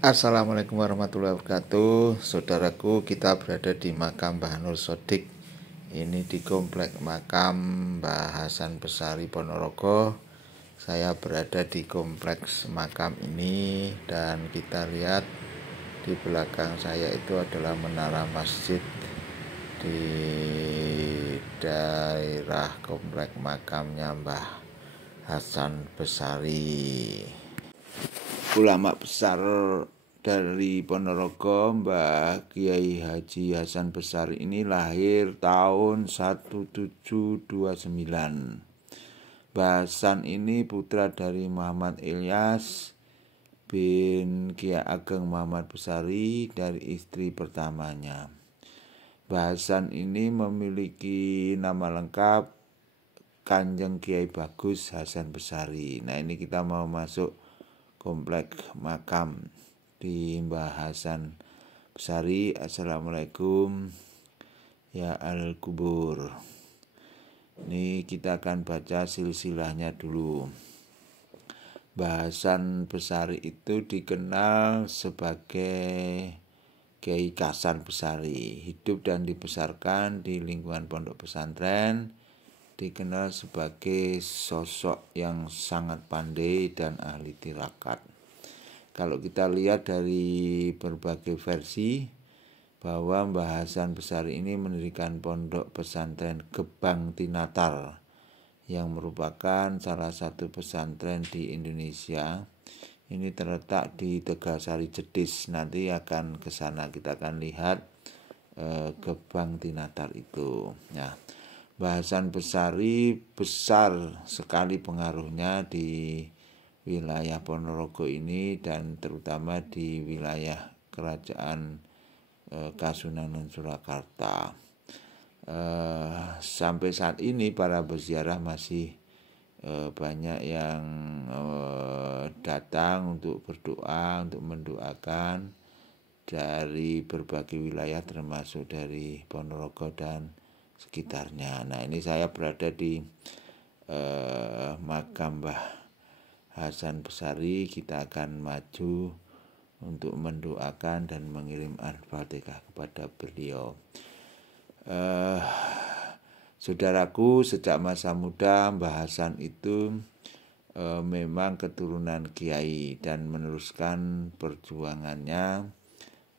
Assalamualaikum warahmatullahi wabarakatuh. Saudaraku, kita berada di makam Mbah Nur Sodik. Ini di komplek makam Mbah Hasan Besari Ponorogo. Saya berada di kompleks makam ini dan kita lihat di belakang saya itu adalah menara masjid di daerah komplek makamnya Mbah Hasan Besari. Ulama besar dari Ponorogo, Mbah Kiai Haji Hasan Besari ini lahir tahun 1729. Mbah Hasan ini putra dari Muhammad Ilyas bin Kiai Ageng Muhammad Besari dari istri pertamanya. Mbah Hasan ini memiliki nama lengkap Kanjeng Kiai Bagus Hasan Besari. Nah, ini kita mau masuk komplek makam di Mbah Hasan Besari. Assalamualaikum ya al-kubur. Ini kita akan baca silsilahnya dulu. Mbah Hasan Besari itu dikenal sebagai Kiai Hasan Besari, hidup dan dibesarkan di lingkungan pondok pesantren, dikenal sebagai sosok yang sangat pandai dan ahli tirakat. Kalau kita lihat dari berbagai versi bahwa Mbah Hasan Besari ini mendirikan pondok pesantren Gebang Tinatar yang merupakan salah satu pesantren di Indonesia. Ini terletak di Tegalsari Jedis. Nanti akan ke sana, kita akan lihat Gebang Tinatar itu. Nah, Mbah Hasan Besari besar sekali pengaruhnya di wilayah Ponorogo ini dan terutama di wilayah kerajaan Kasunanan Surakarta. Sampai saat ini para peziarah masih banyak yang datang untuk berdoa, untuk mendoakan dari berbagai wilayah termasuk dari Ponorogo dan sekitarnya. Nah, ini saya berada di makam Mbah Hasan Besari. Kita akan maju untuk mendoakan dan mengirim al-fatihah kepada beliau. Saudaraku, sejak masa muda Mbah Hasan itu memang keturunan kiai dan meneruskan perjuangannya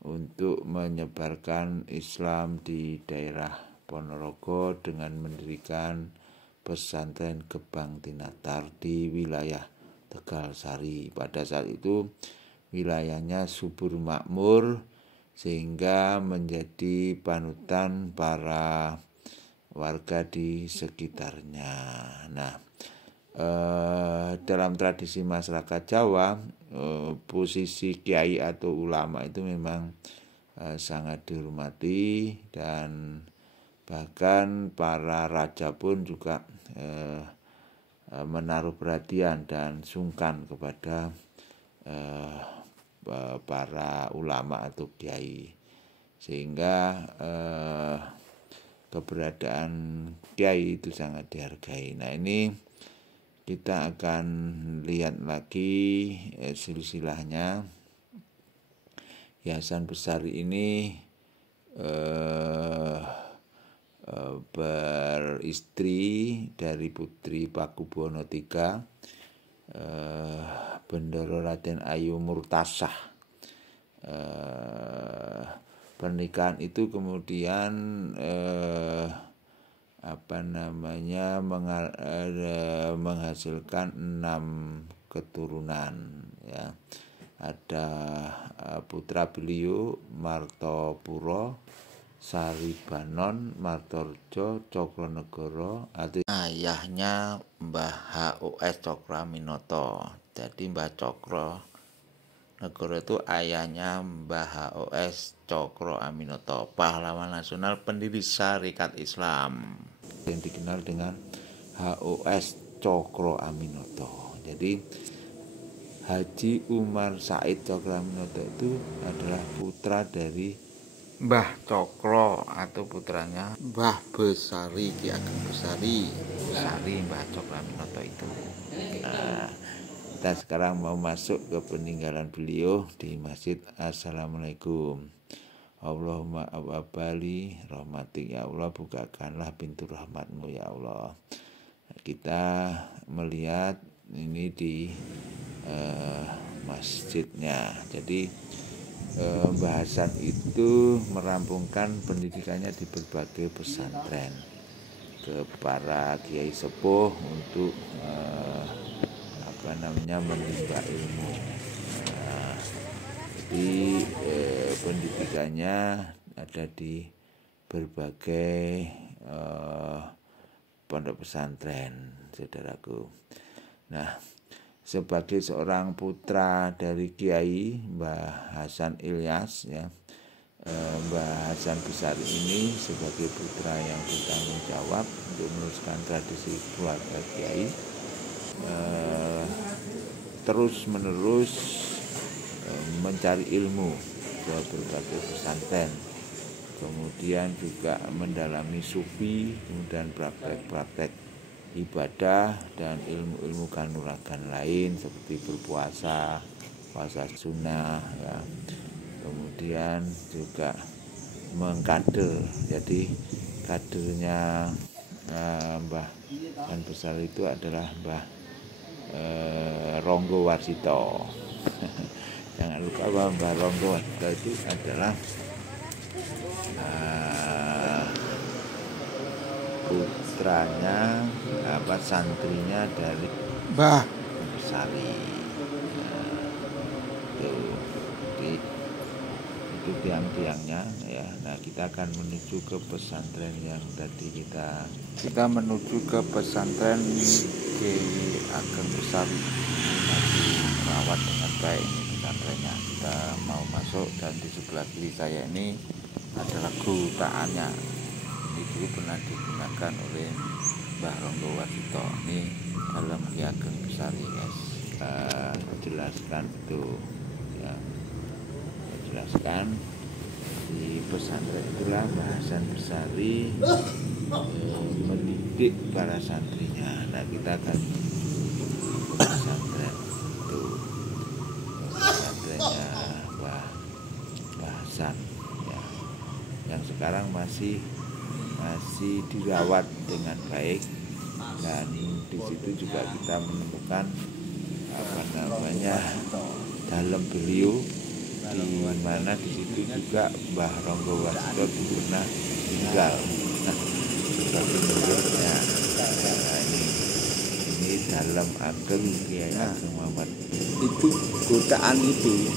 untuk menyebarkan Islam di daerah Ponorogo dengan mendirikan pesantren Gebang Tinatar di wilayah Tegalsari. Pada saat itu wilayahnya subur makmur sehingga menjadi panutan para warga di sekitarnya. Nah, dalam tradisi masyarakat Jawa, posisi kiai atau ulama itu memang sangat dihormati dan bahkan para raja pun juga menaruh perhatian dan sungkan kepada para ulama atau kiai, sehingga keberadaan kiai itu sangat dihargai. Nah, ini kita akan lihat lagi silsilahnya. Hasan Besari ini beristri dari Putri Pakubuwono III, Bendoro Raden Ayu Murtasah. Pernikahan itu kemudian menghasilkan 6 keturunan, ya. Ada putra beliau Martopuro, Saribanon, Martorjo, Cokronegoro, ayahnya Mbah HOS Cokroaminoto. Jadi Mbah Cokronegoro itu ayahnya Mbah HOS Cokroaminoto, pahlawan nasional pendiri Syarikat Islam yang dikenal dengan HOS Cokroaminoto. Jadi Haji Umar Said Cokroaminoto itu adalah putra dari Mbah Cokro atau putranya Mbah Besari, Ki Ageng Besari, Mbah Cokroaminoto itu. Kita sekarang mau masuk ke peninggalan beliau di Masjid. Assalamualaikum. Allahumma abali rahmatik ya Allah, bukakanlah pintu rahmatmu ya Allah. Kita melihat ini di masjidnya. Jadi Mbah Hasan itu merampungkan pendidikannya di berbagai pesantren ke para kiai sepuh untuk menimba ilmu. Jadi pendidikannya ada di berbagai pondok pesantren, saudaraku. Nah, sebagai seorang putra dari Kiai Mbah Hasan Ilyas, ya, Mbah Hasan Besari ini sebagai putra yang bertanggung jawab untuk meneruskan tradisi keluarga Kiai, terus menerus mencari ilmu ke berbagai pesantren, kemudian juga mendalami sufi, kemudian praktek-praktek ibadah dan ilmu-ilmu kanuragan lain seperti berpuasa, puasa sunnah, ya. Kemudian juga mengkader. Jadi kadernya Mbah Hasan Besari itu adalah Mbah Ronggo Warsito. Jangan lupa bahwa Mbah Ronggo Warsito itu adalah putranya, santrinya dari Mbah Besari. Itu tiang-tiangnya, ya. Nah, kita akan menuju ke pesantren yang tadi kita menuju ke pesantren Kiai Ageng Besari. Merawat dengan baik ini pesantrennya. Kita mau masuk, dan di sebelah kiri saya ini adalah gutaannya. Ini dulu pernah digunakan oleh Mbah Ronggo Warsito. Ini dalam Kiai Ageng Besari, guys. Jelaskan itu, ya. Jelaskan di pesantren itulah Mbah Hasan Besari mendidik para santrinya. Nah, kita akan pesantren itu, pesantrennya Mbah Hasan, ya, yang sekarang masih dirawat dengan baik, dan di situ juga kita menemukan dalam beliau, di mana di situ juga Mbah Ronggo Warsito pernah tinggal. Nah, sebagai menurutnya, ini dalam Ageng Kiai Ageng Muhammad. Itu gotaan itu,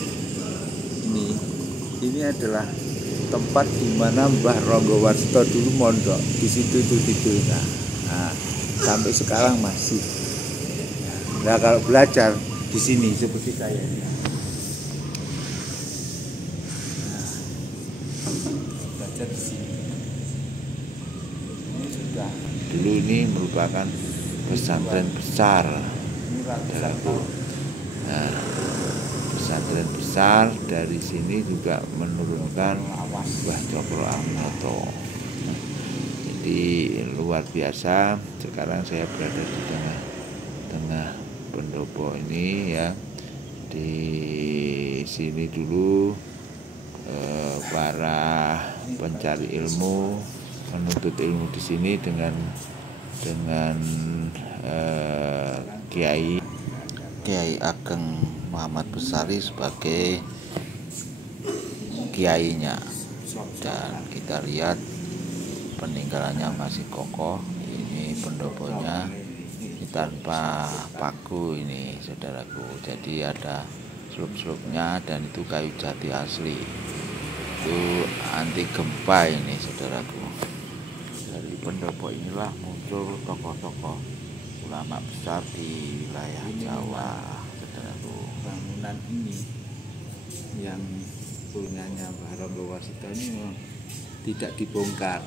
ini adalah tempat di mana Mbah Ronggo Warsito dulu mondok. Di situ itu tidurnya. Nah, sampai sekarang masih. Nah, kalau belajar di sini seperti kayak ini. Belajar di sini. Ini sudah. Dulu ini merupakan pesantren besar. Nah, pesantren besar, dari sini juga menurunkan Mbah Cokro Aminoto. Jadi luar biasa. Sekarang saya berada di tengah pendopo ini, ya. Di sini dulu para pencari ilmu menuntut ilmu di sini dengan Kiai Ageng Muhammad Besari sebagai kiainya. Dan kita lihat peninggalannya masih kokoh. Ini pendoponya tanpa paku ini, saudaraku. Jadi ada slup-slupnya, dan itu kayu jati asli. Itu anti gempa ini, saudaraku. Dari pendopo inilah muncul tokoh-tokoh ulama besar di wilayah Jawa, saudaraku. Bangunan ini yang punyanya Mbah Ronggo Warsito ini memang tidak dibongkar.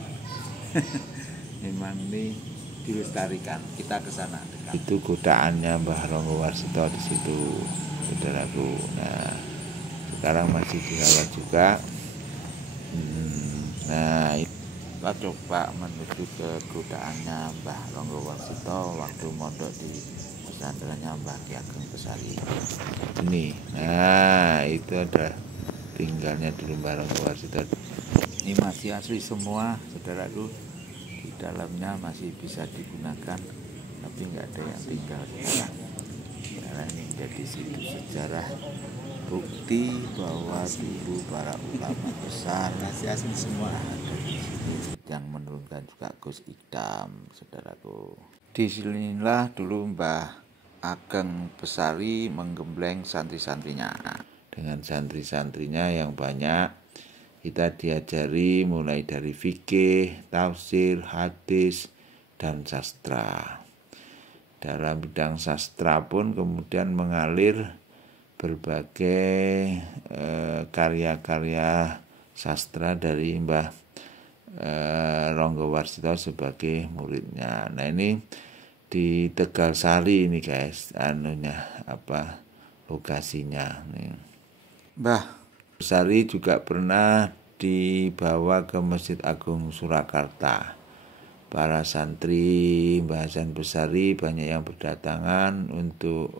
Memang ini dilestarikan. Kita ke sana. Itu godaannya Mbah Ronggo Warsito di situ, saudaraku. Nah, sekarang masih dirawat juga. Nah, kita coba menuju ke godaannya Mbah Ronggo Warsito waktu mondok di pesantrennya Mbah Ki Ageng Besari ini. Nah, itu ada tinggalnya dulu Mbah Ronggo Warsito. Ini masih asli semua, saudaraku. Di dalamnya masih bisa digunakan, tapi nggak ada yang tinggal sekarang. Karena ini menjadi situs sejarah, bukti bahwa dulu para ulama besar masih asli semua ada di sini, yang menurunkan juga Gus Idam, saudaraku. Di sinilah dulu Mbah Ageng Besari menggembleng santri-santrinya. Dengan santri-santrinya yang banyak, kita diajari mulai dari fikih, tafsir, hadis, dan sastra. Dalam bidang sastra pun kemudian mengalir berbagai karya-karya sastra dari Mbah Ronggo Warsito sebagai muridnya. Nah, ini di Tegal Sari ini guys, lokasinya nih. Mbah Besari juga pernah dibawa ke Masjid Agung Surakarta. Para santri Mbah Hasan Besari banyak yang berdatangan untuk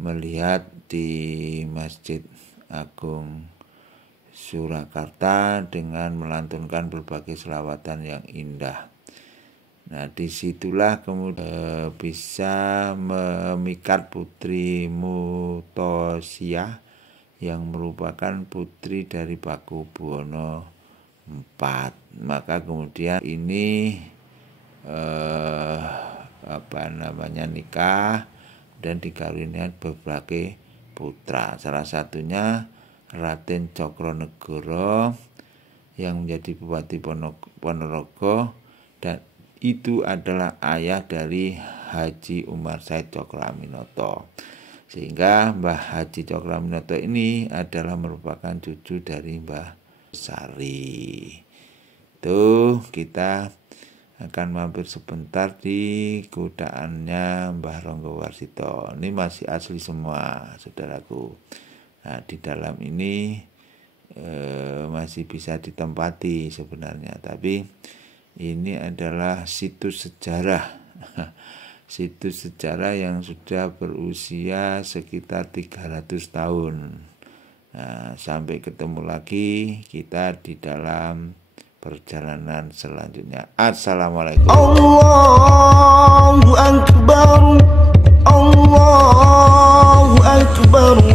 melihat di Masjid Agung Surakarta dengan melantunkan berbagai selawatan yang indah. Nah, disitulah kemudian bisa memikat Putri Mutosiah yang merupakan putri dari Pakubuwono IV. Maka kemudian ini nikah dan dikaruniai berbagai putra. Salah satunya Raden Cokronegoro yang menjadi Bupati Ponorogo, dan itu adalah ayah dari Haji Umar Said Cokroaminoto. Sehingga Mbah Haji Cokroaminoto ini adalah merupakan cucu dari Mbah Besari. Itu kita akan mampir sebentar di kudaannya Mbah Ronggo Warsito. Ini masih asli semua, saudaraku. Nah, di dalam ini masih bisa ditempati sebenarnya, tapi ini adalah situs sejarah. Situs sejarah yang sudah berusia sekitar 300 tahun. Nah, sampai ketemu lagi kita di dalam perjalanan selanjutnya. Assalamualaikum. Allahu Akbar, Allahu Akbar.